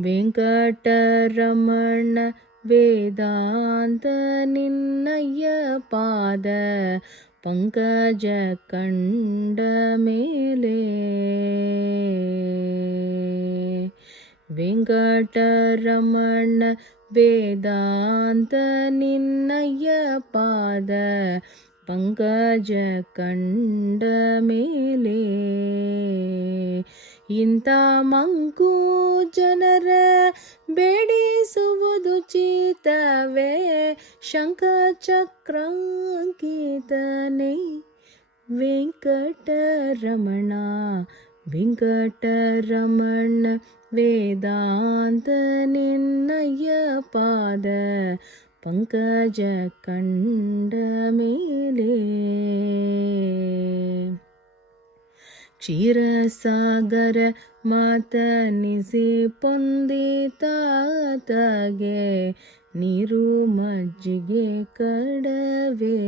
ವೆಂಕಟರಮಣ ವೇದಾಂತ ನಿನ್ನಯ್ಯ ಪಾದ ಪಂಕಜ ಕಂಡ ಮೇಲೆ. ವೆಂಕಟರಮಣ ವೇದಾಂತ ನಿನ್ನಯ್ಯ ಪಾದ ಪಂಕಜ ಕಂಡ ಮೇಲೆ. ಇಂಥ ಮಂಕು ಜನರ ಬೇಡಿಸುವುದು ಚಿತ್ತವೇ ಶಂಖಚಕ್ರಾಂಕಿತನೇ ವೆಂಕಟರಮಣ. ವೆಂಕಟರಮಣ ವೇದಾಂತ ನಿನ್ನಯ್ಯ ಪಾದ ಪಂಕಜ ಕಂಡ ಮೇಲೆ. ಕ್ಷೀರಸಾಗರ ಮಾತನಿಸಿ ಪೊಂದಿತಾತಗೆ ನೀರು ಮಜ್ಜಿಗೆ ಕಡವೆ.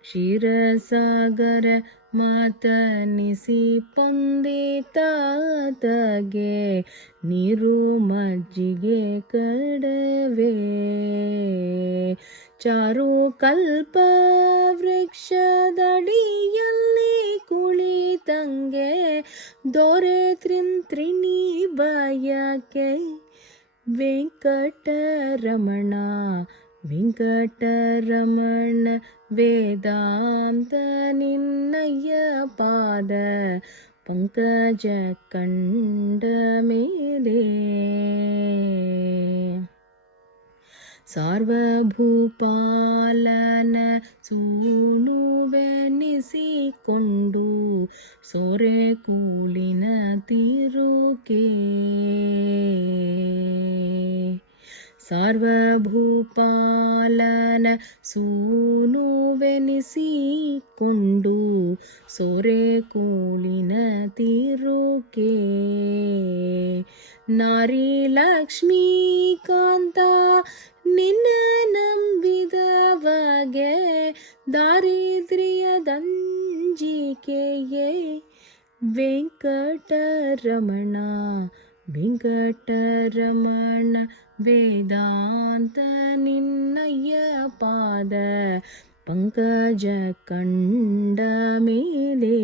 ಕ್ಷೀರಸಾಗರ ಮಾತನಿಸಿ ಪೊಂದಿತಾತಗೆ ನೀರು ಮಜ್ಜಿಗೆ ಕಡವೆ. ಚಾರು ಕಲ್ಪ ವೃಕ್ಷದಡಿಯಲ್ಲಿ ಕುಳಿತಂಗೆ ದೊರೆ ತ್ರಿಣಿ ಬಯಕೆ ವೆಂಕಟರಮಣ. ವೆಂಕಟರಮಣ ವೇದಾಂತ ನಿನ್ನಯ್ಯ ಪಾದ ಪಂಕಜ ಕಂಡ ಮೇಲೆ. ಸಾರ್ವಭೂಪಾಲನ ಸೂನುವೆನಿಸಿಕೊಂಡು ಸೊರೆ ಕೂಲಿನ ತಿರುಕೆ. ಸಾರ್ವಭೂಪಾಲನ ಸೂನುವೆನಿಸಿಕೊಂಡು ಸೊರೆ ಕೂಲಿನ ತಿರುಕೆ. ನಾರಿ ಲಕ್ಷ್ಮೀಕಾಂತ ನಿನ್ನ ನಂಬಿದವಗೆ ದಾರಿದ್ರ್ಯದಂಜಿಕೆಯೇ ವೆಂಕಟರಮಣ. ವೆಂಕಟರಮಣ ವೇದಾಂತ ನಿನ್ನಯ್ಯ ಪಾದ ಪಂಕಜ ಕಂಡ ಮೇಲೆ.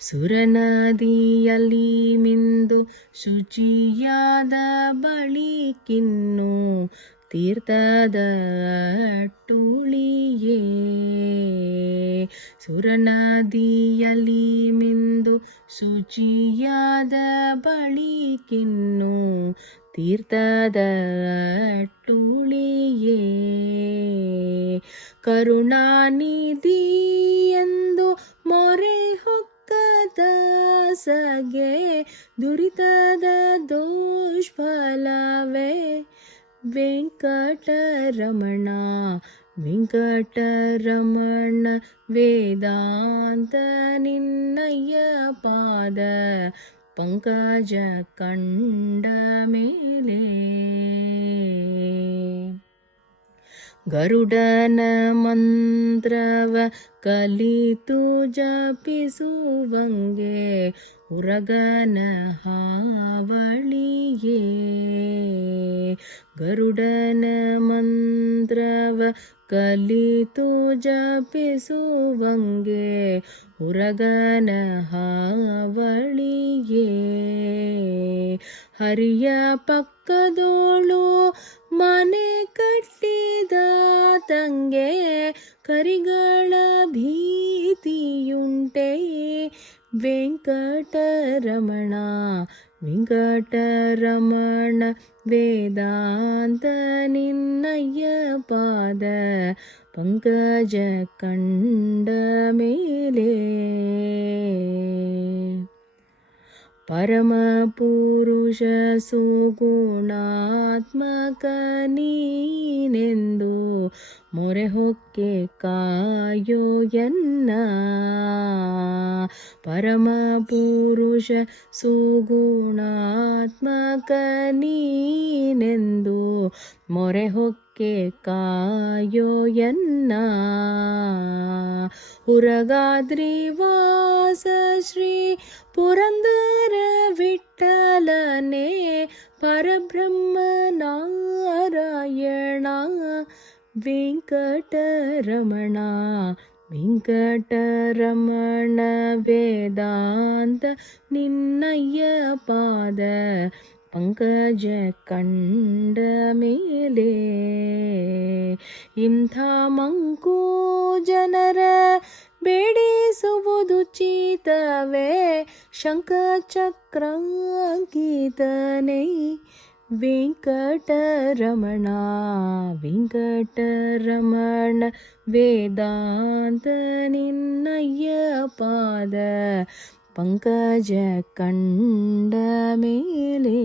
ಸುರನದಿಯಲ್ಲಿ ಮಿಂದು ಶುಚಿಯಾದ ಬಳಿಕಿನ್ನು ತೀರ್ಥದ ಅಟ್ಟುಳಿಯೇ. ಸುರನದಿಯಲ್ಲಿ ಮಿಂದು ಶುಚಿಯಾದ ಬಳಿಕಿನ್ನು ತೀರ್ಥದ ಅಟ್ಟುಳಿಯೇ. ಕರುಣಾನಿಧಿ ಎಂದು ಮೊರೆ ಹೊಕ್ಕದಾಸಗೆ ದುರಿತದ ದುಷ್ಫಲವೇ ವೆಂಕಟರಮಣ. ವೆಂಕಟರಮಣ ವೇದಾಂತ ನಿನ್ನಯ್ಯ ಪಾದ ಪಂಕಜ ಕಂಡ ಮೇಲೆ. ಗರುಡನ ಮಂತ್ರವ ಕಲಿತು ಜಪಿಸುವಂಗೆ ಉರಗನ ಹಾವಳಿಯೇ. ಗರುಡನ ಮಂತ್ರವ ಕಲಿತು ಜಪಿಸುವಂಗೆ ಉರಗನ ಹಾವಳಿಯೇ. ಹರಿಯ ಪಕ್ಕದೋಳು ಮನೆ ಕಟ್ಟಿದ ತಂಗೆ ಕರಿಗಳ ಭೀತಿಯುಂಟೆ ವೆಂಕಟರಮಣ. ವೆಂಕಟರಮಣ ವೇದಾಂತ ನಿನ್ನಯ್ಯ ಪಾದ ಪಂಕಜ ಕಂಡ ಮೇಲೆ. ಪರಮಪುರುಷ ಸುಗುಣಾತ್ಮಕ ನೀನೆಂದು ಮೊರೆ ಹೊಕ್ಕೆ ಕಾಯೋ ಎನ್ನ. ಪರಮಪುರುಷ ಸುಗುಣಾತ್ಮಕ ನೀನೆಂದು ಮೊರೆ ಹೊಕ್ಕೆ ಹೊಕ್ಕೆ ಕಾಯೋ ಎನ್ನ ಉರಗಾದ್ರಿವಾಸ ಶ್ರೀ ಪುರಂದರ ವಿಠಲನೇ ಪರಬ್ರಹ್ಮ ನಾರಾಯಣ ವೆಂಕಟರಮಣ ವೆಂಕಟರಮಣ ವೇದಾಂತ ನಿನ್ನಯ್ಯ ಪಾದ ಪಂಕಜ ಕಂಡ ಮೇಲೆ ಇಂಥ ಮಂಕು ಜನರ ಬೇಡಿಸುವುದು ಚೀತವೇ ಶಂಖಚಕ್ರಾಂಕಿತನೇ ವೆಂಕಟರಮಣ ವೆಂಕಟರಮಣ ವೇದಾಂತ ನಿನ್ನಯ್ಯ ಪಾದ ಪಂಕಜ ಕಂಡ ಮೇಲೆ